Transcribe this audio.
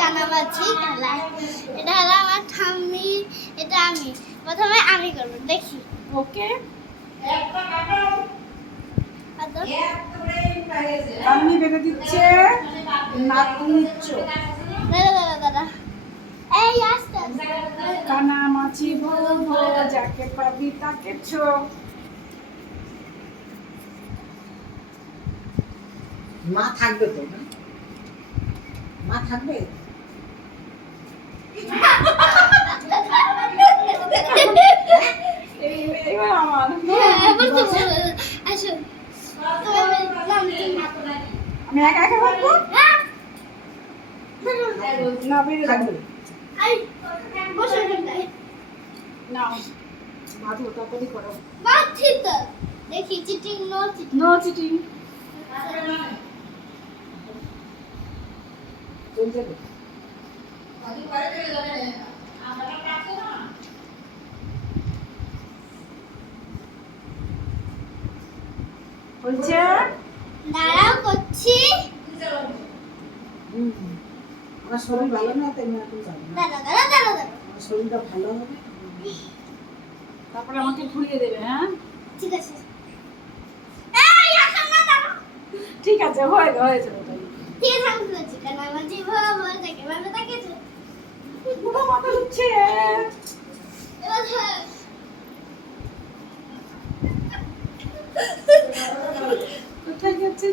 কানামাছি খেলা। এটা হলো আমার ঠাম্মি, এটা আমি। প্রথমে আমি করব, দেখি। ওকে। আদর। ঠাম্মি বেঁধে দিচ্ছে, নাতু নিচ্ছ। দাদা এই আস্তে আস্তে। কানামাছি বলবো, যাকে পাবি তাকে ছো। মা থাকবে তো না? মা থাকবে? এইবার আমার আসো আমি একা একা বলবো না, বেড়ে থাকবে। না মাধু তাড়াতাড়ি করো। দেখি cheating no cheating. No cheating. চলে যাবে। বলছে দাঁড়াও করছি। আমার শরীর ভালো না, তাই আমি এখন যাবো না। দাঁড়া আমার শরীরটা ভালো হবে। তারপরে আমাকে ঘুরিয়ে দেবে। হ্যাঁ ঠিক আছে। এই এখন না, দাঁড়াও। ঠিক আছে, হয়েছে ওটাই। ঠিক আছে, আমি বলছি কানামাছি বাবা যাকে ভাবে তাকে ছো। পুরো মাথা হচ্ছে। এবার ধর। কোথায় গেছে?